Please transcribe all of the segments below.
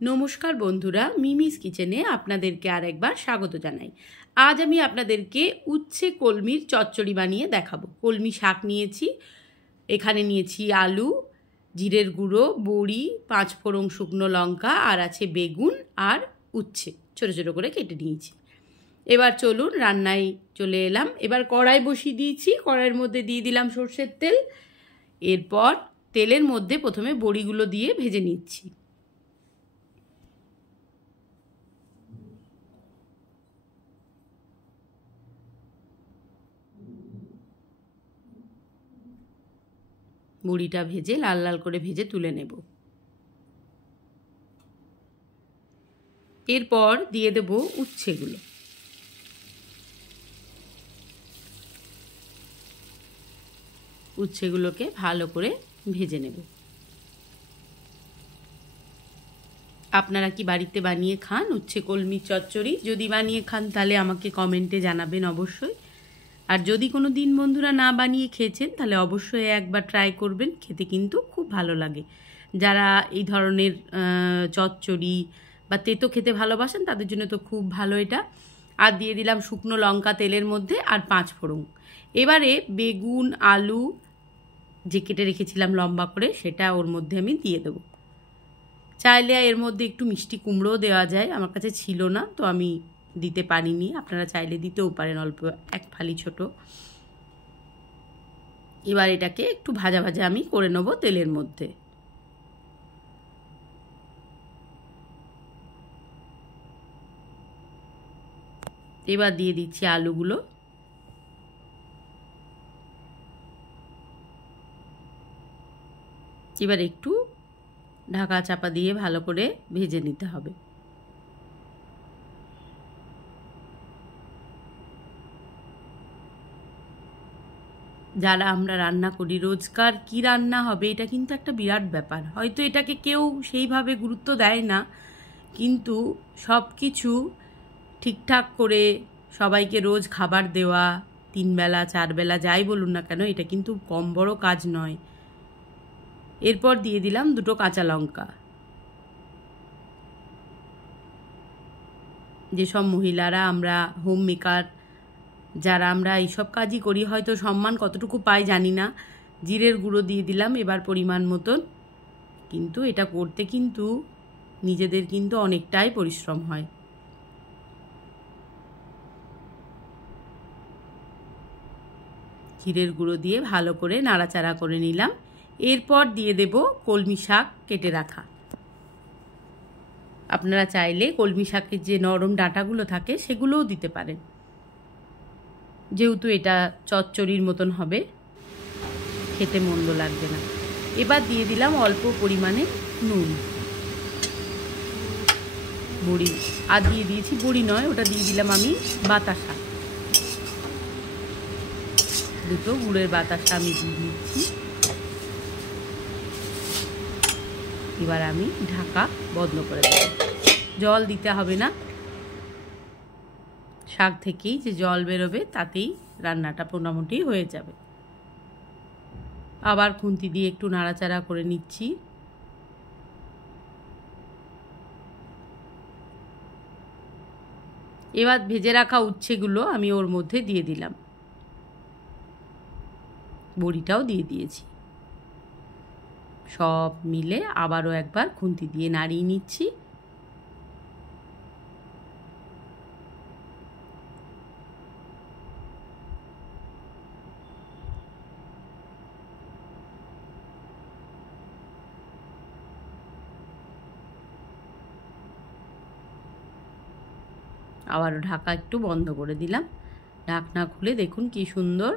নমস্কার বন্ধুরা, মিমিস কিচেনে আপনাদেরকে আরেকবার স্বাগত জানাই। আজ আমি আপনাদেরকে উচ্ছে কলমির চচ্চড়ি বানিয়ে দেখাবো। কলমি শাক নিয়েছি, এখানে নিয়েছি আলু, জিরের গুঁড়ো, বড়ি, 5 ফোড়ন শুকনো লঙ্কা, আর আছে বেগুন আর উচ্ছে ছোটো ছোটো করে কেটে নিয়েছি। এবার চলুন রান্নায় চলে এলাম। এবার কড়াই বসিয়ে দিয়েছি, কড়াইয়ের মধ্যে দিয়ে দিলাম সর্ষের তেল। এরপর তেলের মধ্যে প্রথমে বড়িগুলো দিয়ে ভেজে নিচ্ছি। বড়িটা ভেজে লাল লাল করে ভেজে তুলে নেব। এরপর দিয়ে দেব উচ্ছেগুলো। উচ্ছেগুলোকে ভালো করে ভেজে নেব। আপনারা কি বাড়িতে বানিয়ে খান উচ্ছে কলমির চচ্চড়ি? যদি বানিয়ে খান তাহলে আমাকে কমেন্টে জানাবেন অবশ্যই। আর যদি কোনো দিন বন্ধুরা না বানিয়ে খেয়েছেন তাহলে অবশ্যই একবার ট্রাই করবেন, খেতে কিন্তু খুব ভালো লাগে। যারা এই ধরনের চচ্চড়ি বা তেতো খেতে ভালোবাসেন তাদের জন্য তো খুব ভালো এটা। আর দিয়ে দিলাম শুকনো লঙ্কা তেলের মধ্যে আর 5 ফোড়ন। এবারে বেগুন আলু যে কেটে রেখেছিলাম লম্বা করে সেটা ওর মধ্যে আমি দিয়ে দেবো। চাইলে এর মধ্যে একটু মিষ্টি কুমড়োও দেওয়া যায়, আমার কাছে ছিল না তো আমি দিতে পারিনি, আপনারা চাইলে দিতেও পারেন অল্প এক ফালি ছোট। এবার এটাকে একটু ভাজা ভাজা আমি করে নেব তেলের মধ্যে। এবার দিয়ে দিচ্ছি আলুগুলো। এবার একটু ঢাকা চাপা দিয়ে ভালো করে ভেজে নিতে হবে। যারা আমরা রান্না করি রোজকার কি রান্না হবে এটা কিন্তু একটা বিরাট ব্যাপার। হয়তো এটাকে কেউ সেইভাবে গুরুত্ব দেয় না, কিন্তু সব কিছু ঠিকঠাক করে সবাইকে রোজ খাবার দেওয়া, 3 বেলা 4 বেলা যাই বলুন না কেন, এটা কিন্তু কম বড় কাজ নয়। এরপর দিয়ে দিলাম 2 কাঁচা লঙ্কা। যেসব মহিলারা আমরা হোম মেকার, যারা আমরা এইসব কাজই করি, হয়তো সম্মান কতটুকু পাই জানি না। জিরের গুঁড়ো দিয়ে দিলাম এবার পরিমাণ মতন। কিন্তু এটা করতে কিন্তু নিজেদের কিন্তু অনেকটাই পরিশ্রম হয়। জিরের গুঁড়ো দিয়ে ভালো করে নাড়াচাড়া করে নিলাম। এরপর দিয়ে দেব কলমি শাক কেটে রাখা। আপনারা চাইলে কলমি শাকের যে নরম ডাঁটাগুলো থাকে সেগুলোও দিতে পারেন, যেহেতু এটা চচ্চড়ির মতন হবে, খেতে মন্দ লাগবে না। এবার দিয়ে দিলাম অল্প পরিমাণে নুন। বড়ি আর দিয়ে দিয়েছি, বড়ি নয় ওটা দিয়ে দিলাম আমি বাতাসা, 2 গুড়ের বাতাসা আমি দিয়ে দিচ্ছি। এবার আমি ঢাকা বন্ধ করে দেব। জল দিতে হবে না, শাক থেকেই যে জল বেরোবে তাতেই রান্নাটা মোটামুটি হয়ে যাবে। আবার খুন্তি দিয়ে একটু নাড়াচাড়া করে নিচ্ছি। এবার ভেজে রাখা উচ্ছেগুলো আমি ওর মধ্যে দিয়ে দিলাম, বড়িটাও দিয়ে দিয়েছি। সব মিলে আবারও একবার খুন্তি দিয়ে নাড়িয়ে নিচ্ছি। আবারও ঢাকা একটু বন্ধ করে দিলাম। ঢাকনা খুলে দেখুন কি সুন্দর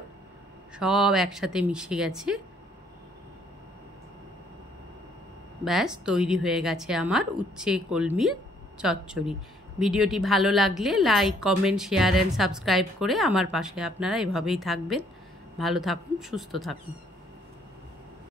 সব একসাথে মিশে গেছে। ব্যাস তৈরি হয়ে গেছে আমার উচ্ছে কলমির চচ্চড়ি। ভিডিওটি ভালো লাগলে like comment share and subscribe করে আমার পাশে আপনারা এভাবেই থাকবেন। ভালো থাকুন, সুস্থ থাকুন।